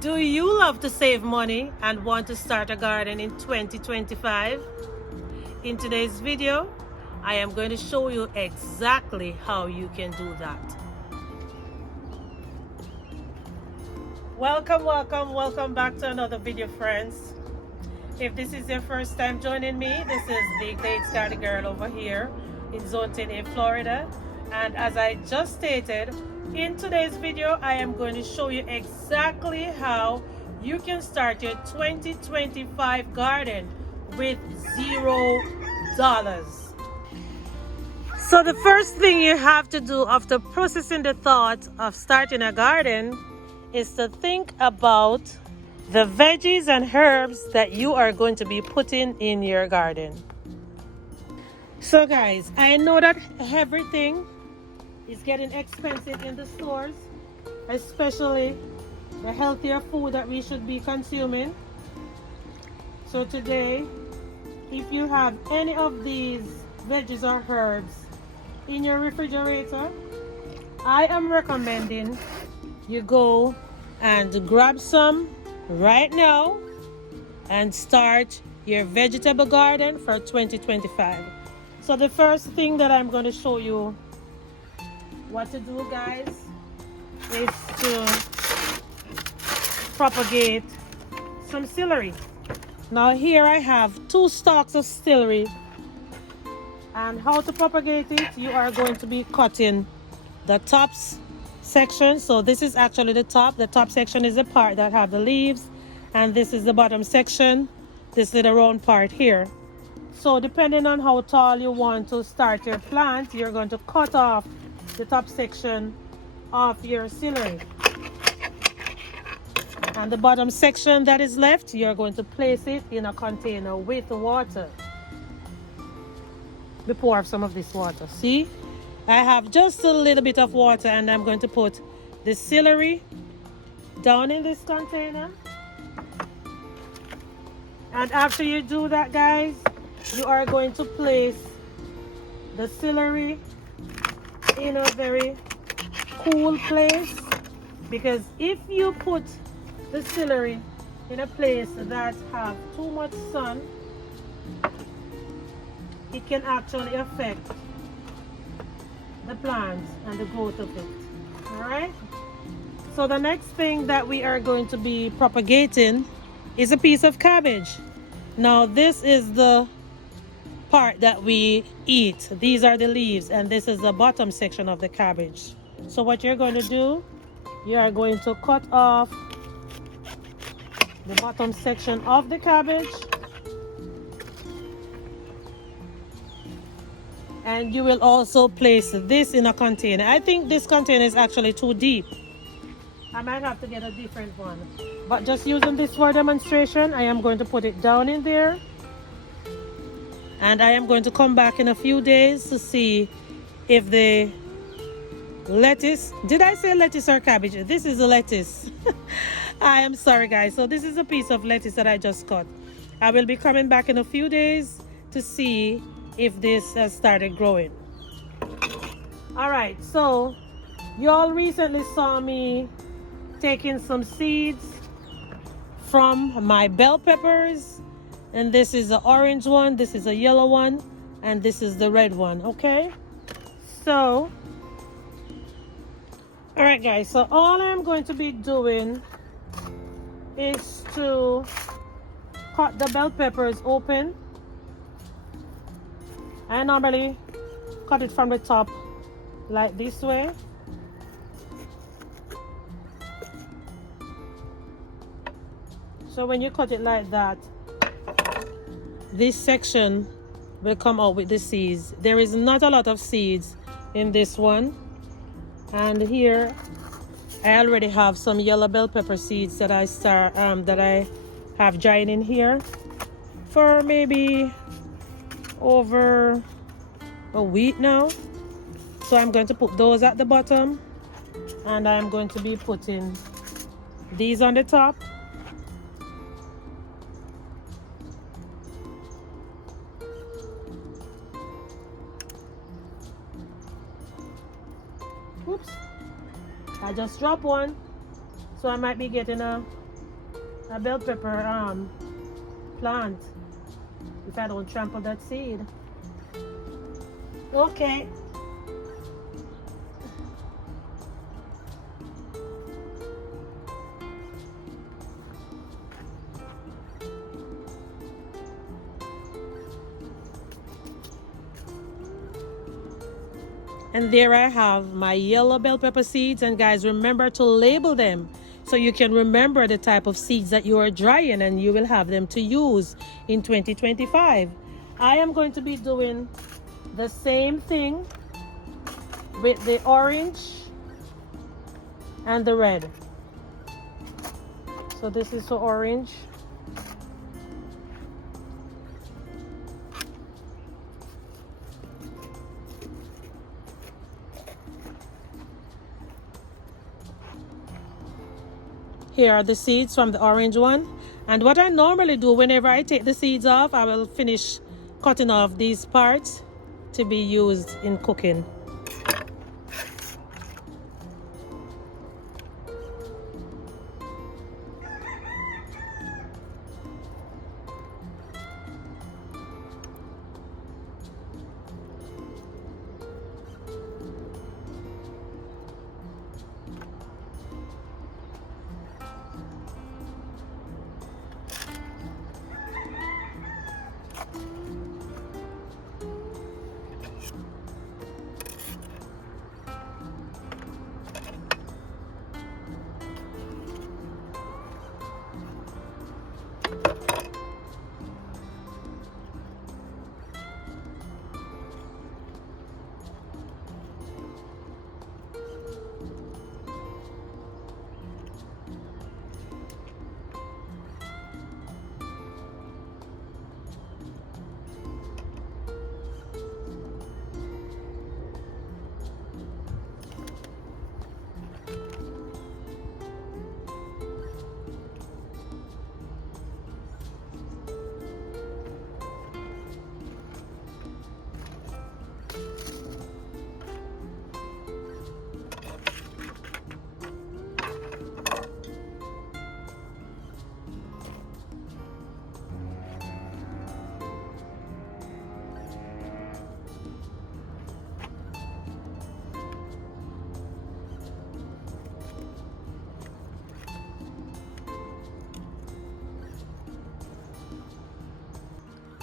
Do you love to save money and want to start a garden in 2025? In today's video, I am going to show you exactly how you can do that. Welcome back to another video, friends. If this is your first time joining me, this is the Glades Garden Girl over here in Zone 10A, Florida. And as I just stated, in today's video, I am going to show you exactly how you can start your 2025 garden with $0. So the first thing you have to do after processing the thought of starting a garden is to think about the veggies and herbs that you are going to be putting in your garden. So guys, I know that everything is getting expensive in the stores, especially the healthier food that we should be consuming. So today, if you have any of these veggies or herbs in your refrigerator, I am recommending you go and grab some right now and start your vegetable garden for 2025. So the first thing that I'm going to show you what to do, guys, is to propagate some celery. Now here I have 2 stalks of celery, and how to propagate it, you are going to be cutting the tops section. So this is actually the top section is the part that have the leaves, and this is the bottom section, this little round part here. So depending on how tall you want to start your plant, you're going to cut off the top section of your celery, and the bottom section that is left, you're going to place it in a container with water. We pour some of this water. See, I have just a little bit of water, and I'm going to put the celery down in this container. And after you do that, guys, you are going to place the celery in a very cool place, because if you put the celery in a place that have too much sun, it can actually affect the plants and the growth of it. All right, so the next thing that we are going to be propagating is a piece of cabbage. Now this is the part that we eat. These are the leaves, and this is the bottom section of the cabbage. So what you're going to do, you are going to cut off the bottom section of the cabbage, and you will also place this in a container. I think this container is actually too deep. I might have to get a different one, but just using this for demonstration, I am going to put it down in there, and I am going to come back in a few days to see if the lettuce, did I say lettuce or cabbage? This is a lettuce. I am sorry, guys. So this is a piece of lettuce that I just cut. I will be coming back in a few days to see if this has started growing. All right, so you all recently saw me taking some seeds from my bell peppers, and this is the orange one, this is a yellow one, and this is the red one. Okay, so all right, guys, so all I'm going to be doing is to cut the bell peppers open. I normally cut it from the top like this way. So when you cut it like that, this section will come out with the seeds. There is not a lot of seeds in this one, and here I already have some yellow bell pepper seeds that I have dried in here for maybe over a week now. So I'm going to put those at the bottom, and I'm going to be putting these on the top. Oops, I just dropped one, so I might be getting a a bell pepper plant if I don't trample that seed. Okay. And there I have my yellow bell pepper seeds. And guys, remember to label them so you can remember the type of seeds that you are drying and you will have them to use in 2025. I am going to be doing the same thing with the orange and the red. So this is the orange. Here are the seeds from the orange one. And what I normally do whenever I take the seeds off, I will finish cutting off these parts to be used in cooking.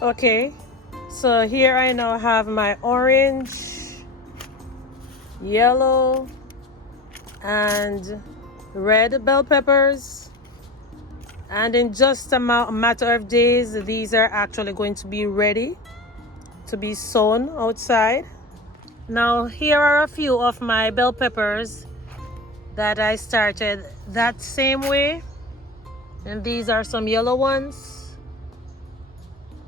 Okay, so here I now have my orange, yellow, and red bell peppers. And in just a matter of days, these are actually going to be ready to be sown outside. Now, here are a few of my bell peppers that I started that same way. And these are some yellow ones.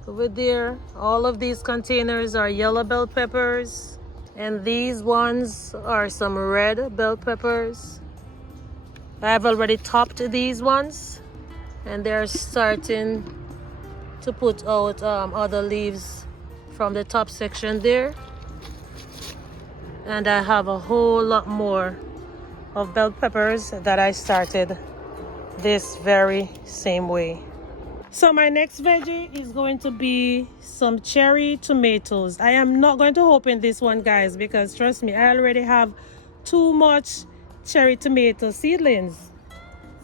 Over there, all of these containers are yellow bell peppers, and these ones are some red bell peppers. I've already topped these ones, and they're starting to put out other leaves from the top section there. And I have a whole lot more of bell peppers that I started this very same way. So my next veggie is going to be some cherry tomatoes. I am not going to open this one, guys, because trust me, I already have too much cherry tomato seedlings.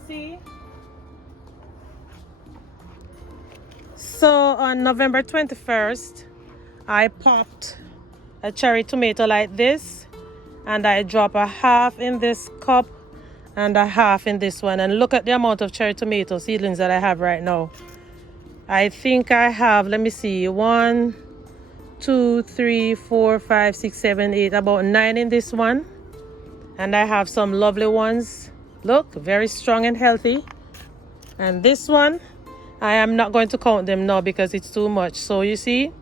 See? So on November 21st, I popped a cherry tomato like this, and I drop a half in this cup and a half in this one. And look at the amount of cherry tomato seedlings that I have right now. I think I have, let me see, 1, 2, 3, 4, 5, 6, 7, 8, about 9 in this one. And I have some lovely ones. Look, very strong and healthy. And this one, I am not going to count them now because it's too much. So you see,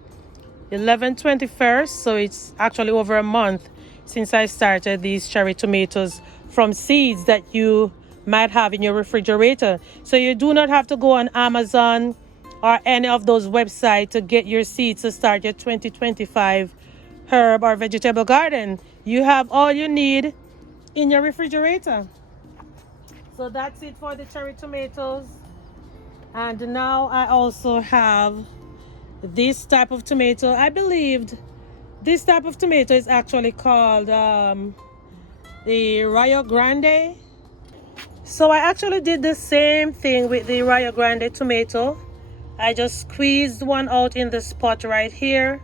11/21st, so it's actually over a month since I started these cherry tomatoes from seeds that you might have in your refrigerator. So you do not have to go on Amazon or any of those websites to get your seeds to start your 2025 herb or vegetable garden. You have all you need in your refrigerator. So that's it for the cherry tomatoes. And now I also have this type of tomato. I believed this type of tomato is actually called the Rio Grande. So I actually did the same thing with the Rio Grande tomato. I just squeezed one out in the spot right here.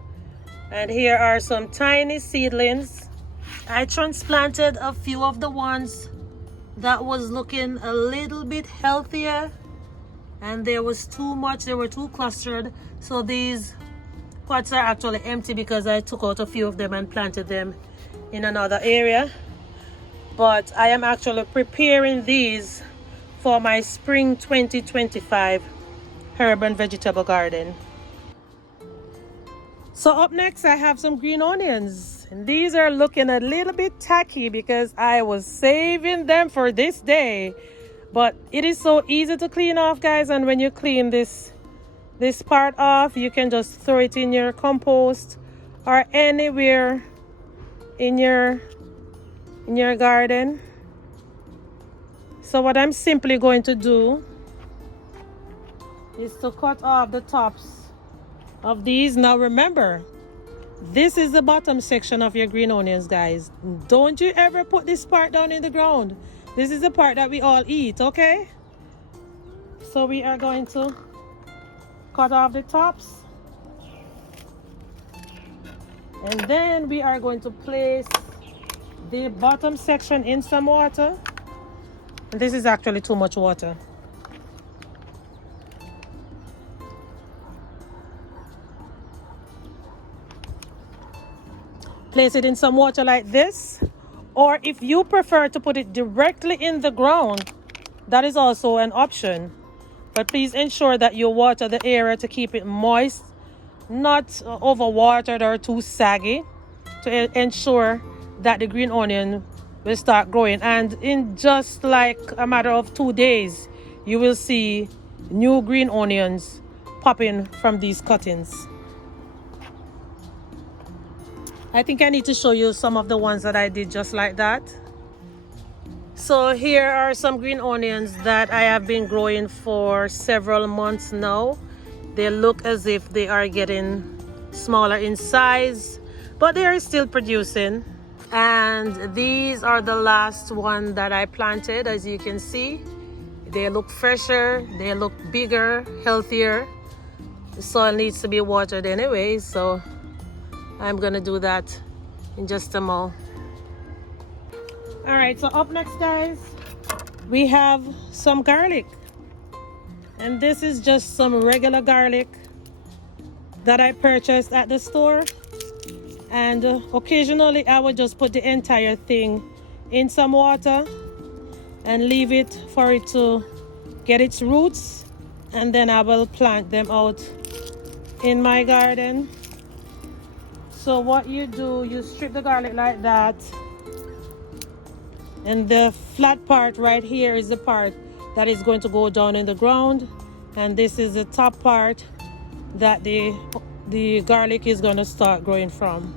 And here are some tiny seedlings. I transplanted a few of the ones that was looking a little bit healthier, and there was too much, they were too clustered. So these pots are actually empty because I took out a few of them and planted them in another area. But I am actually preparing these for my spring 2025 herb and vegetable garden. So up next I have some green onions, and these are looking a little bit tacky because I was saving them for this day. But it is so easy to clean off, guys, and when you clean this part off, you can just throw it in your compost or anywhere in your garden. So what I'm simply going to do is to cut off the tops of these. Now remember, this is the bottom section of your green onions, guys. Don't you ever put this part down in the ground. This is the part that we all eat, okay? So we are going to cut off the tops, and then we are going to place the bottom section in some water. And this is actually too much water. Place it in some water like this, or if you prefer to put it directly in the ground, that is also an option. But please ensure that you water the area to keep it moist, not overwatered or too saggy, to ensure that the green onion will start growing. And in just like a matter of 2 days, you will see new green onions popping from these cuttings. I think I need to show you some of the ones that I did just like that. So here are some green onions that I have been growing for several months now. They look as if they are getting smaller in size, but they are still producing. And these are the last one that I planted. As you can see, they look fresher, they look bigger, healthier. The soil needs to be watered anyway, so I'm gonna do that in just a moment. All right, so up next, guys, we have some garlic. And this is just some regular garlic that I purchased at the store. And occasionally I would just put the entire thing in some water and leave it for it to get its roots, and then I will plant them out in my garden. So what you do, you strip the garlic like that, and the flat part right here is the part that is going to go down in the ground, and this is the top part that the garlic is going to start growing from.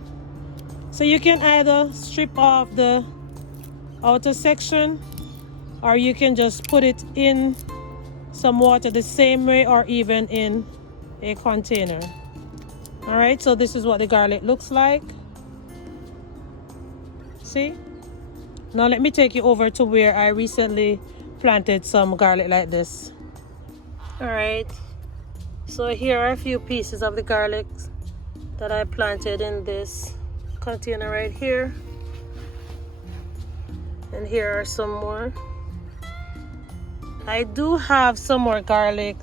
So you can either strip off the outer section, or you can just put it in some water the same way, or even in a container. All right, so this is what the garlic looks like. See? Now let me take you over to where I recently planted some garlic like this. All right, so here are a few pieces of the garlic that I planted in this container right here. And here are some more. I do have some more garlic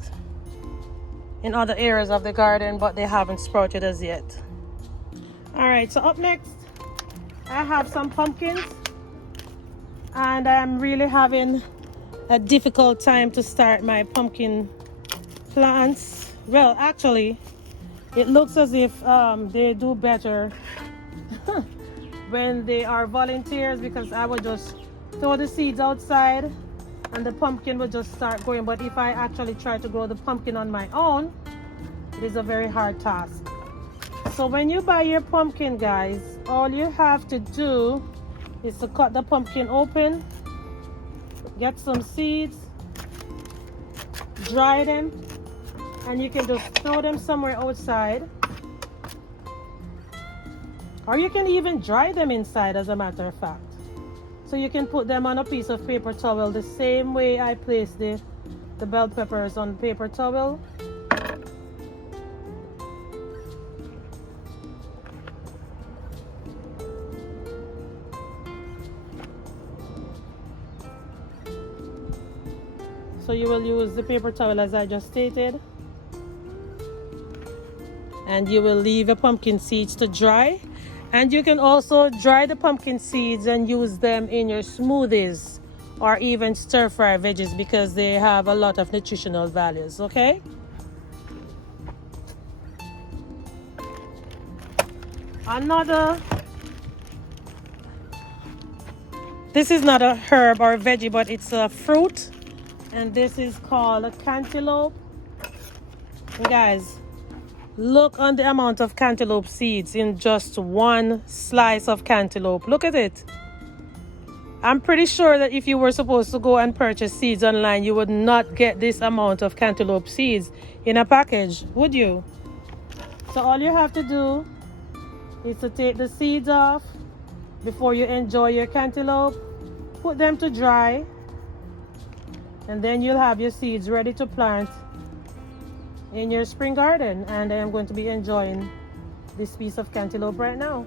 in other areas of the garden, but they haven't sprouted as yet. All right, so up next I have some pumpkins, and I'm really having a difficult time to start my pumpkin plants. Well, actually it looks as if they do better when they are volunteers, because I would just throw the seeds outside and the pumpkin will just start growing. But if I actually try to grow the pumpkin on my own, it is a very hard task. So when you buy your pumpkin, guys, all you have to do is to cut the pumpkin open, get some seeds, dry them, and you can just throw them somewhere outside. Or you can even dry them inside, as a matter of fact. So you can put them on a piece of paper towel the same way I placed the bell peppers on paper towel. So you will use the paper towel as I just stated. And you will leave the pumpkin seeds to dry. And you can also dry the pumpkin seeds and use them in your smoothies or even stir-fry veggies because they have a lot of nutritional values, okay? This is not a herb or a veggie, but it's a fruit. And this is called a cantaloupe. And guys, look on the amount of cantaloupe seeds in just one slice of cantaloupe. Look at it. I'm pretty sure that if you were supposed to go and purchase seeds online, you would not get this amount of cantaloupe seeds in a package, would you? So all you have to do is to take the seeds off before you enjoy your cantaloupe, put them to dry, and then you'll have your seeds ready to plant in your spring garden. And I am going to be enjoying this piece of cantaloupe right now.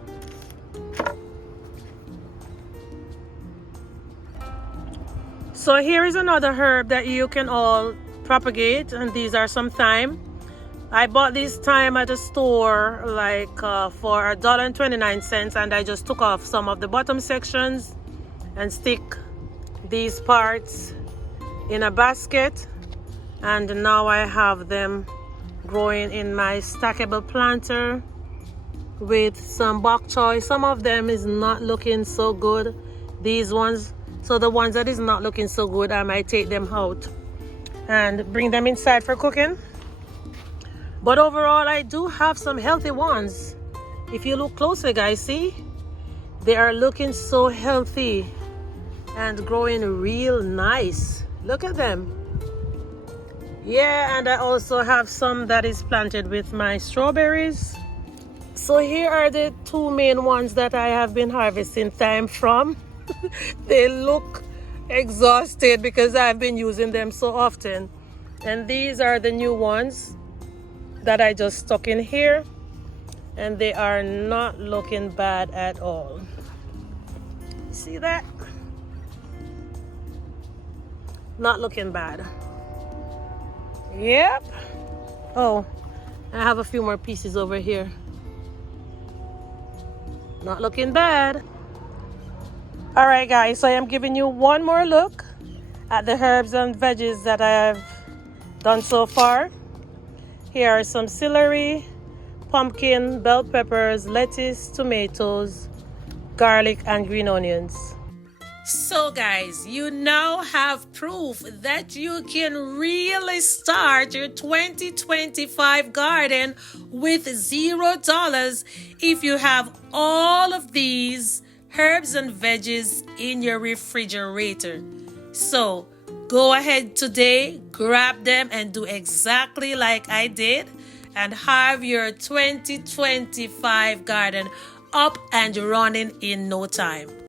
So here is another herb that you can all propagate, and these are some thyme. I bought this thyme at a store like for $1.29, and I just took off some of the bottom sections and stick these parts in a basket, and now I have them growing in my stackable planter with some bok choy. Some of them is not looking so good, these ones. So the ones that is not looking so good, I might take them out and bring them inside for cooking. But overall, I do have some healthy ones. If you look closely, guys, see? They are looking so healthy and growing real nice. Look at them. Yeah, and I also have some that is planted with my strawberries. So here are the two main ones that I have been harvesting thyme from. They look exhausted because I've been using them so often. And these are the new ones that I just stuck in here, and they are not looking bad at all. See that? Not looking bad. Yep. Oh, I have a few more pieces over here. Not looking bad. All right, guys, so I am giving you one more look at the herbs and veggies that I have done so far. Here are some celery, pumpkin, bell peppers, lettuce, tomatoes, garlic, and green onions. So guys, you now have proof that you can really start your 2025 garden with $0 if you have all of these herbs and veggies in your refrigerator. So go ahead today, grab them, and do exactly like I did, and have your 2025 garden up and running in no time.